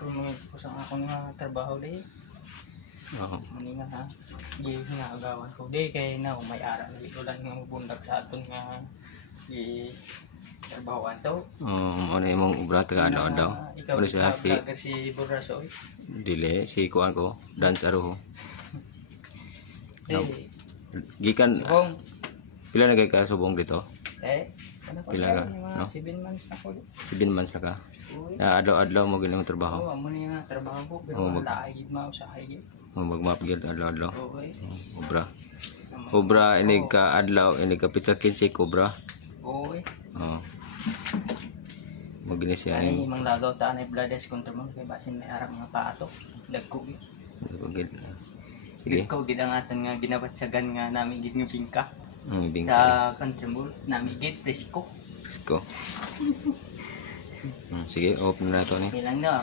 ko mga kusang akong trabaho di. Oo. Muni nga ha. Di nga agawan ko di kay na may ara na ulan nga bundag sa aton nga di trabahoan to. Ano imong obra taga adlaw-adlaw? Ikaw Ano siya si vlogger si Buraso. dili si kuan ko, dance aruho. Eh, Gikan subong. pila na kay ka subong dito? Ano pa Pila ka, mga no? 7 months na ko. 7 months na ka. Uy. Adlaw-adlaw mo ginang trabaho. Oo, amo ni nga trabaho ko pero Oo, wala ay gid mao sa ay gid. Magmapigil adlaw-adlaw. Okay. Obra. Obra inig ka adlaw, inig ka pizza 15 obra. Okay. Oo. Magini siya Ay ni mang lagaw ta na bloodless control mo kay basin may arang mga paato. Dagko gid. Sige. Ikaw gid ang aton nga ginabatsagan nga nami gid nga bingka. Bingka. Sa control nami gid presko. Let's go. Sige, open na to ni. Ilang na.